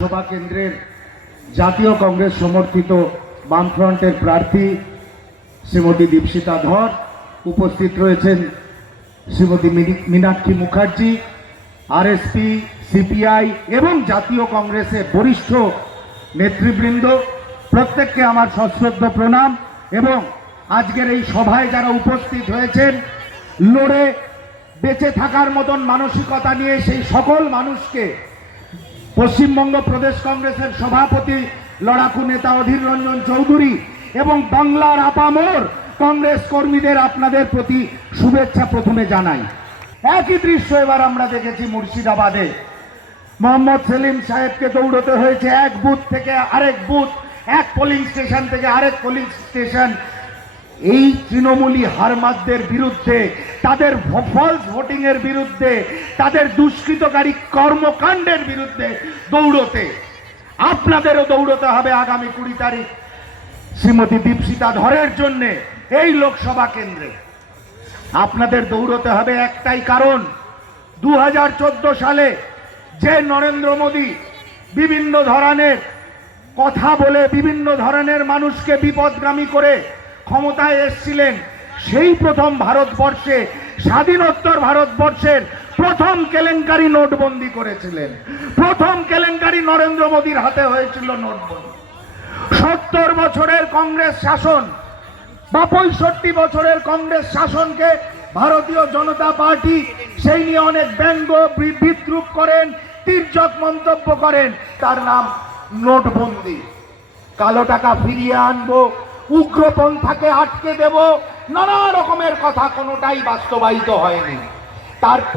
লোকসভা কেন্দ্রের জাতীয় কংগ্রেস সমর্থিত বামফ্রন্টের প্রার্থী শ্রীমতী দীপশিতা ধর, উপস্থিত রয়েছেন শ্রীমতী মীনাক্ষী মুখার্জি, আরএসপি, সিপিআই এবং জাতীয় কংগ্রেসের বরিষ্ঠ নেতৃবৃন্দ। প্রত্যেককে আমার সশ্রদ্ধ প্রণাম এবং আজকের এই সভায় যারা উপস্থিত হয়েছেন, লড়ে বেঁচে থাকার মতন মানসিকতা নিয়ে সেই সকল মানুষকে পশ্চিমবঙ্গ প্রদেশ কংগ্রেসের সভাপতি, লড়াকু নেতা অধীর রঞ্জন চৌধুরী এবং বাংলার আপামর কংগ্রেস কর্মীদের আপনাদের প্রতি শুভেচ্ছা প্রথমে জানাই। একই দৃশ্য এবার আমরা দেখেছি মুর্শিদাবাদে। মোহাম্মদ সেলিম সাহেবকে দৌড়তে হয়েছে এক বুথ থেকে আরেক বুথ, এক পোলিং স্টেশন থেকে আরেক পোলিং স্টেশন এই তৃণমূলী হারমাদদের বিরুদ্ধে, তাদের ফলস ভোটিং এর বিরুদ্ধে, তাদের দুষ্কৃতকারী কর্মকাণ্ডের বিরুদ্ধে দৌড়তে। আপনাদেরও দৌড়তে হবে আগামী কুড়ি তারিখ। শ্রীমতী দীপসিতা ধরের জন্য এই লোকসভা কেন্দ্রে। আপনাদের দৌড়তে হবে একটাই কারণ দু হাজার চোদ্দ সালে যে নরেন্দ্র মোদী বিভিন্ন ধরনের কথা বলে, বিভিন্ন ধরনের মানুষকে বিপদগামী করে ক্ষমতায় এসছিলেন, সেই প্রথম ভারতবর্ষে, স্বাধীনোত্তর ভারতবর্ষের প্রথম কেলেঙ্কারি নোটবন্দি করেছিলেন। প্রথম কেলেঙ্কারি নরেন্দ্র মোদীর হাতে হয়েছিল নোটবন্দি। সত্তর বছরের কংগ্রেস শাসন বা পঁয়ষট্টি বছরের কংগ্রেস শাসনকে ভারতীয় জনতা পার্টি সেই নিয়ে অনেক ব্যঙ্গ বিদ্রুপ করেন, তীর্যক মন্তব্য করেন। তার নাম নোটবন্দি। কালো টাকা ফিরিয়ে আনব উগ্রপন্থাকে আটকে দেব। নানা রকমের কথা কোনোটাই বাস্তবায়িত হয়নি। তার